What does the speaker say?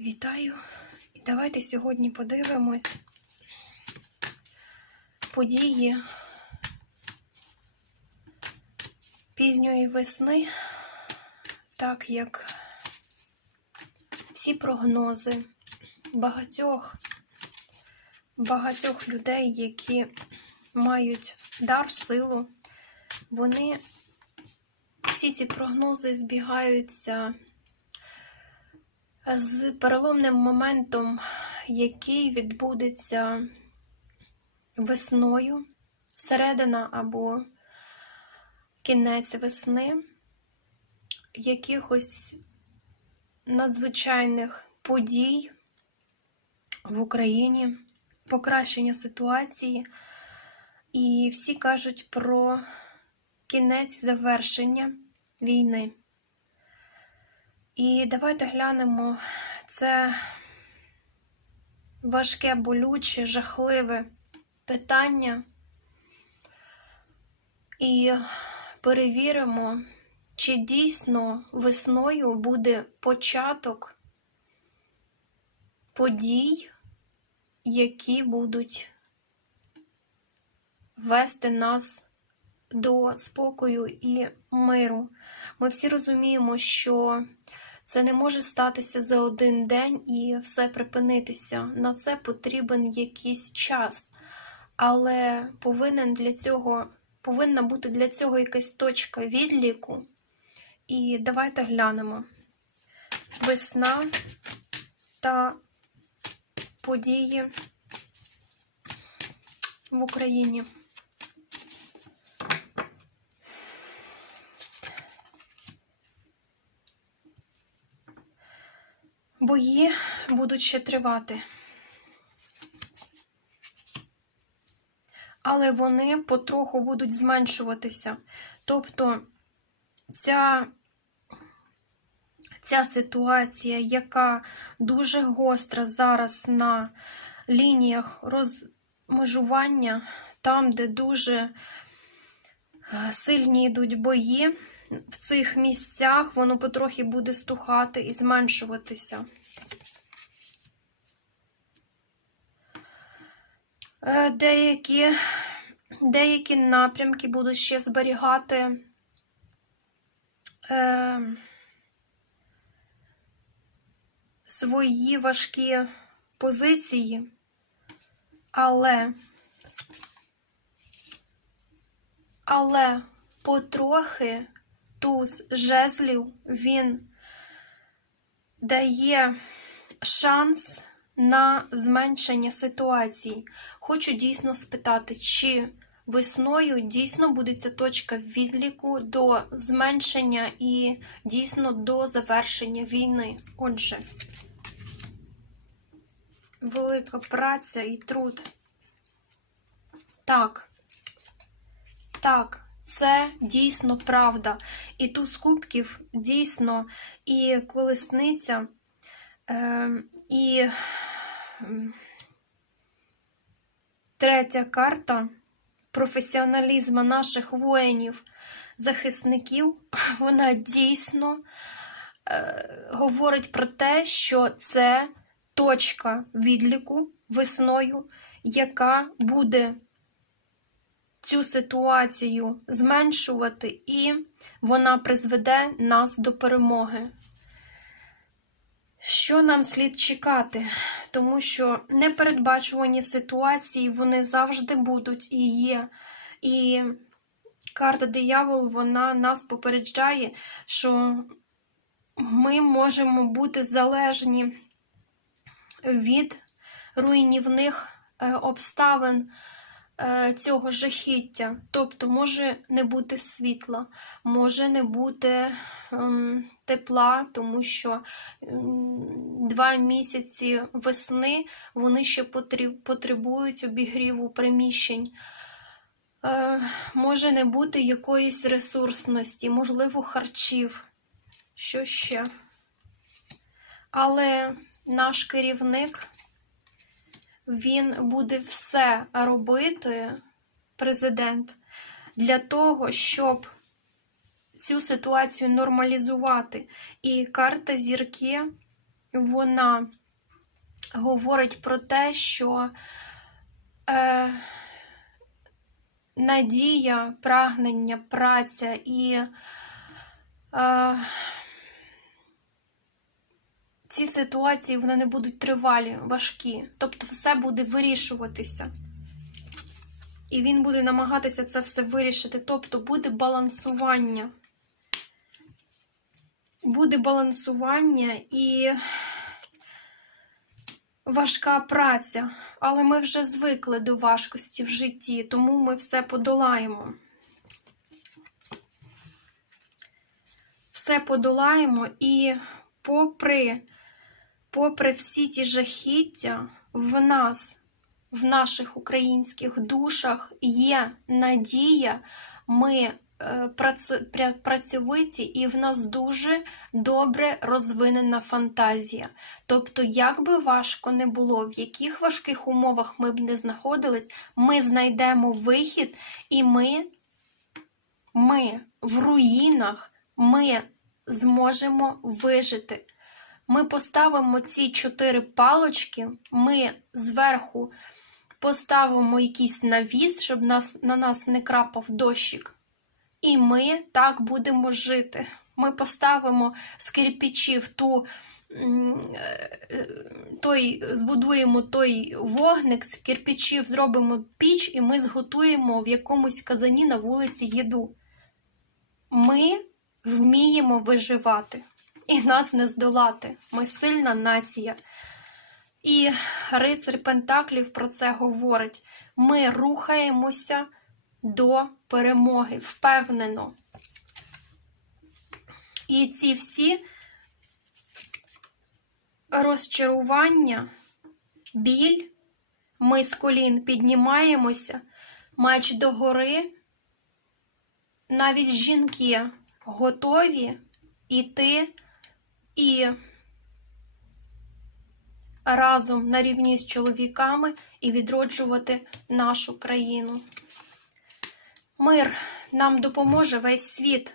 Вітаю! І давайте сьогодні подивимось події пізньої весни, так як всі прогнози багатьох, багатьох людей, які мають дар, силу, вони всі ці прогнози збігаються з переломним моментом, який відбудеться весною, середина або кінець весни, якихось надзвичайних подій в Україні, покращення ситуації. І всі кажуть про кінець завершення війни. І давайте глянемо це важке, болюче, жахливе питання. І перевіримо, чи дійсно весною буде початок подій, які будуть вести нас до спокою і миру. Ми всі розуміємо, що це не може статися за один день і все припинитися. На це потрібен якийсь час. Але повинен для цього, повинна бути для цього якась точка відліку. І давайте глянемо. Весна та події в Україні. Бої будуть ще тривати. Але вони потроху будуть зменшуватися. Тобто ця, ця ситуація, яка дуже гостра зараз на лініях розмежування, там, де дуже е, сильні йдуть бої, в цих місцях воно потрохи буде стухати і зменшуватися. Е, Деякі, деякі напрямки будуть ще зберігати е, свої важкі позиції, але, але потрохи туз жезлів він дає шанс на зменшення ситуації. Хочу дійсно спитати, чи весною дійсно буде ця точка відліку до зменшення і дійсно до завершення війни. Отже, велика праця і труд. Так. Так. Це дійсно правда. І туз кубків дійсно і колесниця, е, і третя карта професіоналізму наших воїнів, захисників, вона дійсно е, говорить про те, що це точка відліку весною, яка буде цю ситуацію зменшувати, і вона призведе нас до перемоги. Що нам слід чекати? Тому що непередбачувані ситуації вони завжди будуть і є. І карта диявол вона нас попереджає, що ми можемо бути залежні від руйнівних обставин цього жахіття. Тобто може не бути світла, може не бути ем, тепла, тому що ем, два місяці весни вони ще потребують обігріву приміщень. Е, може не бути якоїсь ресурсності, можливо, харчів. Що ще? Але наш керівник він буде все робити, президент, для того, щоб цю ситуацію нормалізувати. І карта зірки вона говорить про те, що е, надія, прагнення, праця і е, ці ситуації вони не будуть тривалі, важкі. Тобто все буде вирішуватися. І він буде намагатися це все вирішити. Тобто буде балансування. Буде балансування і важка праця. Але ми вже звикли до важкості в житті, тому ми все подолаємо. Все подолаємо і попри, попри всі ті жахіття, в нас, в наших українських душах є надія, ми е, працьовиті, і в нас дуже добре розвинена фантазія. Тобто, як би важко не було, в яких важких умовах ми б не знаходились, ми знайдемо вихід, і ми, ми в руїнах, ми зможемо вижити. Ми поставимо ці чотири палочки, ми зверху поставимо якийсь навіс, щоб нас, на нас не крапав дощик. І ми так будемо жити. Ми поставимо з кирпичів ту, е, той, збудуємо той вогник, з кирпичів зробимо піч, і ми зготуємо в якомусь казані на вулиці їду. Ми вміємо виживати, і нас не здолати. Ми сильна нація. І рицар Пентаклів про це говорить. Ми рухаємося до перемоги впевнено. І ці всі розчарування, біль, ми з колін піднімаємося, меч догори, навіть жінки готові йти і разом на рівні з чоловіками і відроджувати нашу країну. Мир нам допоможе весь світ